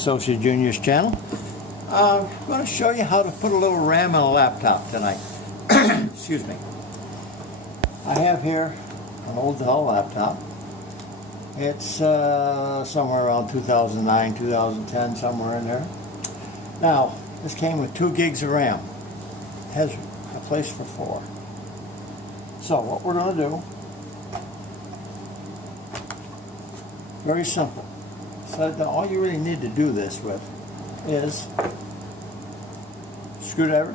Associate Junior's channel. I'm going to show you how to put a little RAM on a laptop tonight. Excuse me. I have here an old Dell laptop. It's somewhere around 2009, 2010, somewhere in there. Now, this came with 2 gigs of RAM. It has a place for 4. So what we're going to do, very simple. So all you really need to do this with is screwdriver.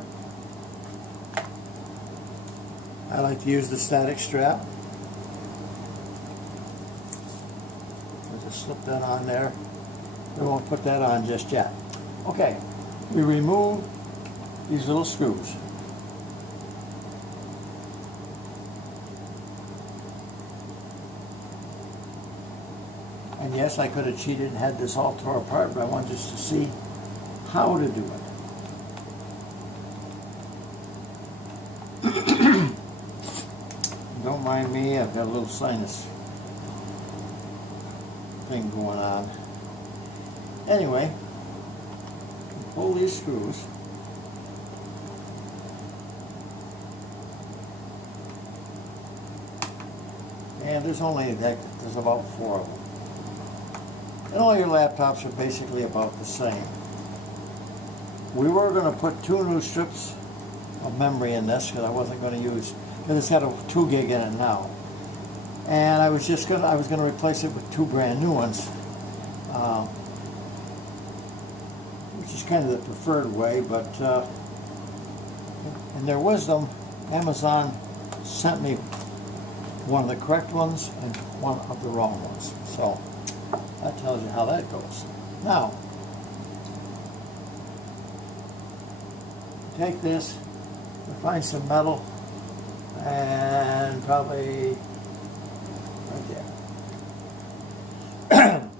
I like to use the static strap. Just slip that on there. We won't put that on just yet. Okay, we remove these little screws. And yes, I could have cheated and had this all tore apart, but I wanted just to see how to do it. Don't mind me, I've got a little sinus thing going on. Anyway, pull these screws. And there's about 4 of them. And all your laptops are basically about the same. We were going to put 2 new strips of memory in this because I wasn't going to use, because it's got a 2 gig in it now. And I was going to replace it with 2 brand new ones, which is kind of the preferred way. But in their wisdom, Amazon sent me one of the correct ones and one of the wrong ones. So that tells you how that goes. Now, take this, find some metal, and probably right there.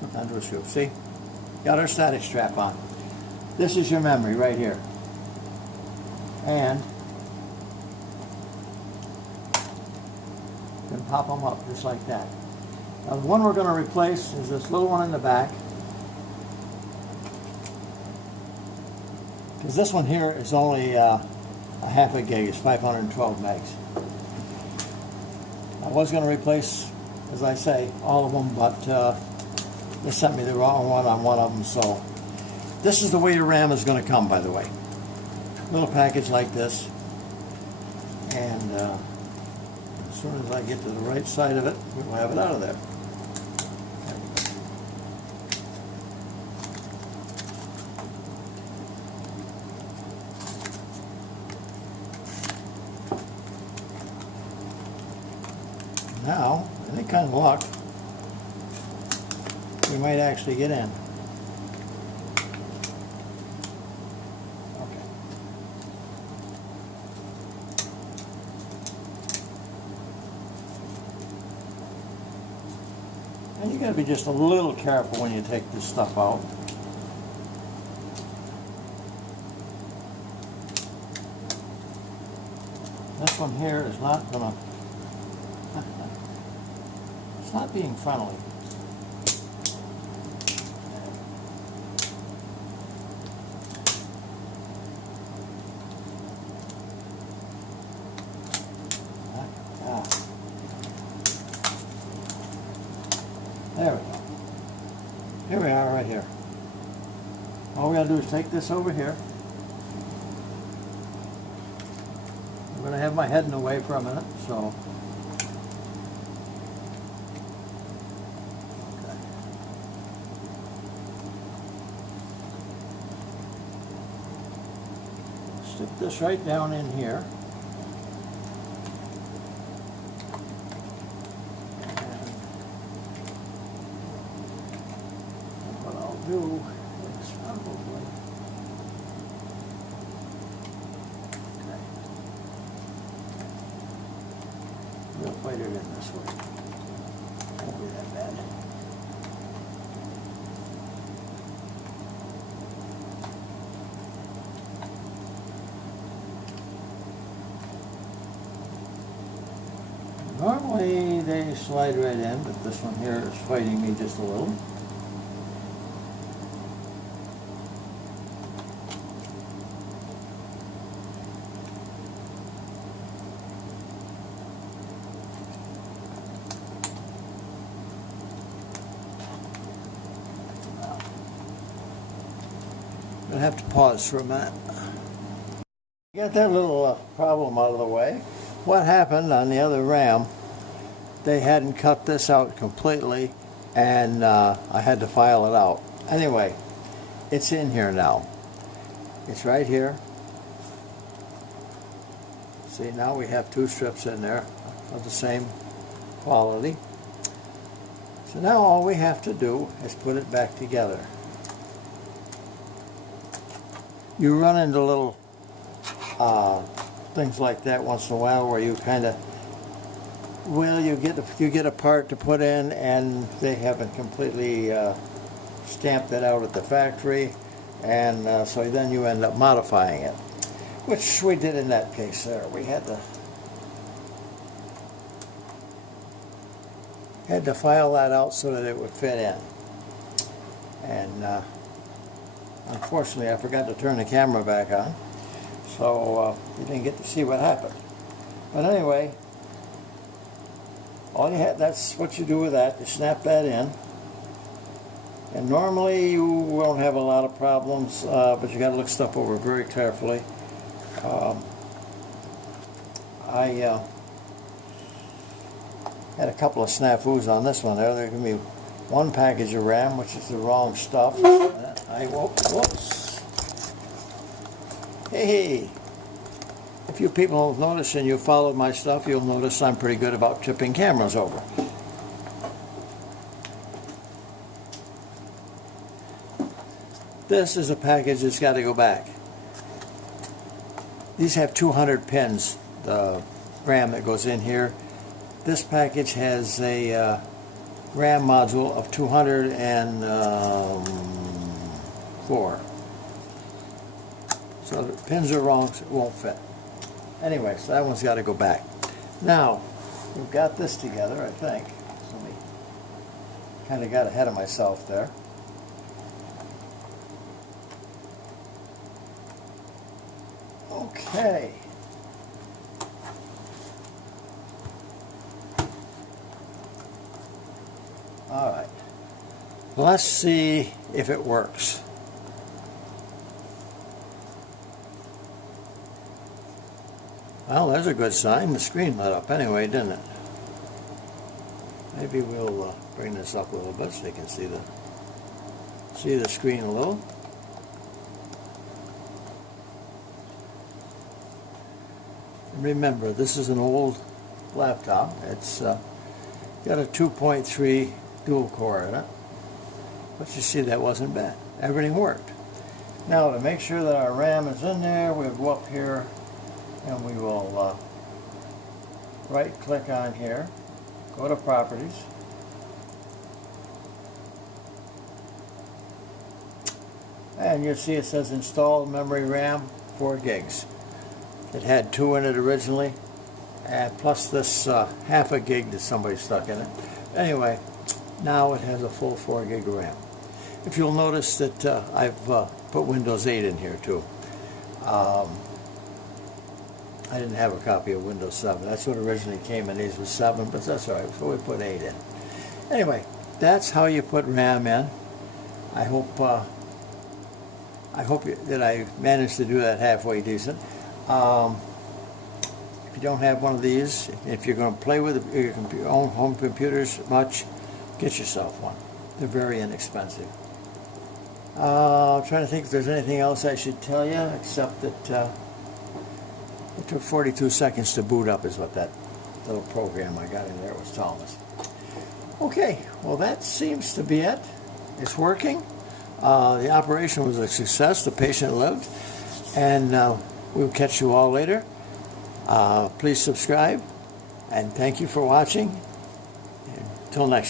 Put onto a screw. See? Got our static strap on. This is your memory right here. And you can pop them up just like that. Now the one we're going to replace is this little one in the back. Because this one here is only a half a gig, it's 512 megs. I was going to replace, as I say, all of them, but they sent me the wrong one on one of them, so this is the way your RAM is going to come, by the way. Little package like this, and as soon as I get to the right side of it, we'll have it out of there. Now, with any kind of luck, we might actually get in. Okay. And you got to be just a little careful when you take this stuff out. This one here is not going to. It's not being friendly. There we go. Here we are right here. All we gotta do is take this over here. I'm gonna have my head in the way for a minute, so. Okay. Stick this right down in here. Do is probably okay. We'll fight it in this way. Won't be that bad. Normally they slide right in, but this one here is fighting me just a little. have to pause for a minute. Get that little problem out of the way. What happened on the other RAM, they hadn't cut this out completely, and I had to file it out. Anyway, it's in here now. It's right here. See, now we have two strips in there of the same quality. So now all we have to do is put it back together. You run into little things like that once in a while where you kind of, well, you get a part to put in and they haven't completely stamped it out at the factory, and so then you end up modifying it, which we did in that case there. We had to file that out so that it would fit in, and unfortunately I forgot to turn the camera back on, so you didn't get to see what happened. But anyway, that's what you do with that. You snap that in, and normally you won't have a lot of problems, but you got to look stuff over very carefully. I had a couple of snafus on this one there. There can be one package of RAM, which is the wrong stuff. Whoops. Hey. If you people have noticed and you followed my stuff, you'll notice I'm pretty good about tipping cameras over. This is a package that's got to go back. These have 200 pins, the RAM that goes in here. This package has a RAM module of 204. So the pins are wrong, so it won't fit. Anyway, so that one's got to go back. Now, we've got this together, I think. So we kind of got ahead of myself there. Okay. All right. Let's see if it works. Well, there's a good sign. The screen lit up anyway, didn't it? Maybe we'll bring this up a little bit so you can see the screen a little. Remember, this is an old laptop. It's got a 2.3 dual core in it. But you see, that wasn't bad. Everything worked. Now, to make sure that our RAM is in there, we'll go up here and we will right click on here, go to Properties, and you'll see it says Install Memory RAM 4 gigs. It had 2 in it originally, and plus this half a gig that somebody stuck in it. Anyway, now it has a full 4 gig of RAM. If you'll notice that I've put Windows 8 in here too. I didn't have a copy of Windows 7. That's what originally came in. These was 7, but that's all right. So we put 8 in. Anyway, that's how you put RAM in. I hope that I managed to do that halfway decent. If you don't have one of these, if you're going to play with your own home computers much, get yourself one. They're very inexpensive. I'm trying to think if there's anything else I should tell you, except that it took 42 seconds to boot up is what that little program I got in there was telling us. Okay, well that seems to be it. It's working. The operation was a success. The patient lived. And we'll catch you all later. Please subscribe. And thank you for watching. Until next time.